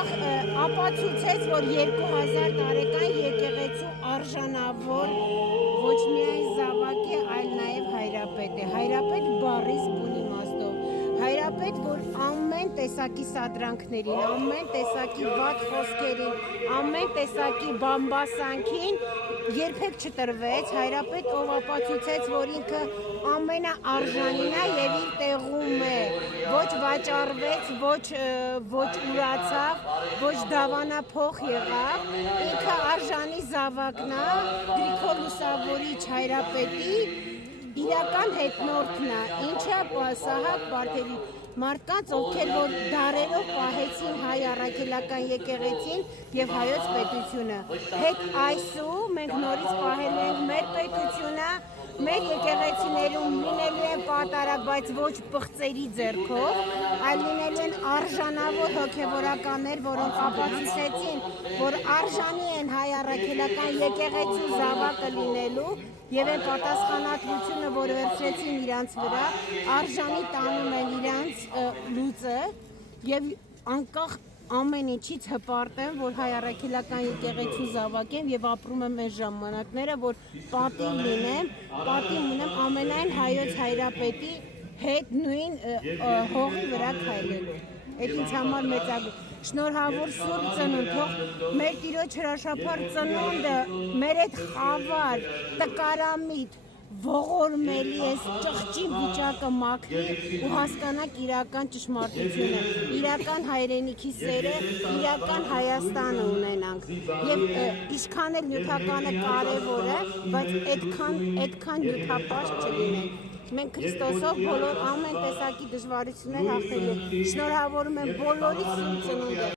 անկախ ապացուցեց, որ 2000 տարեկան եկեղեցու արժանավոր ոչ միայն զավակ է, այլ նաև հայրապետ է։ Հայրապետ բառից բուն իմաստով։ Հայրապետ, որ ամեն տեսակի սադրանքներին, ամեն տեսակի վատ խոսքերին, ամեն տեսակի բամբասանքին երբեք չտրվեց, հայրապետ, ով ապացուցեց, որ ինքը ամենաարժանին է եւ իր տեղում է, ոչ վաճառվեց, ոչ ուրացավ, ոչ դավանափոխ եղավ, ինքը արժանի զավակն է, Գրիգոր Լուսավորիչ հայրապետի իրական հետնորդն է, ինչը Սահակ Բարդերի մարդկանց, ովքեր որ դարերով պահեցին հայ առաքելական եկեղեցին եւ հայոց պետությունը։ Հետ այսու մենք նորից պահելու ենք մեր պետությունը, մեր եկեղեցիներում լինելու են պատարագ, բայց ոչ պղծերի ձեռքով, այլ լինելու են արժանավոր հոգեվորականներ, որոնք ապացուցեցին, որ արժանի են հայ առաքելական եկեղեցու զավակը լինելու եւ այն պատասխանատվությունը, որ վերցրեցին իրանց վրա, արժանի տանում են իրանց լուծը եւ անկախ ամեն ինչից հպարտ եմ, որ հայ առաքելական եկեղեցու զավակ եմ եւ ապրում եմ այս ժամանակները, որ պատիվ լինեմ, պատիվ ունեմ ամենայն հայոց հայրապետի հետ նույն հողի վրա քայլելու։ Այդ ինձ համար մեծագույն շնորհավոր Սուրբ Ծնունդ, թող մեր Տիրոջ հրաշափառ ծնունդը մեր այդ խավար, տկարամիտ, ողորմելի այս ճղճի վիճակը մաքրի ու հասկանանք իրական ճշմարտությունը, իրական հայրենիքի սերը, իրական Հայաստանը ունենանք։ Եվ ինչքան էլ նյութականը կարևոր է, բայց այդքան նյութապաշտ չլինենք։ Մենք Քրիստոսով բոլոր ամեն տեսակի դժվարություններ հաղթելու։ Շնորհավորում եմ բոլորի Սուրբ Ծնունդը։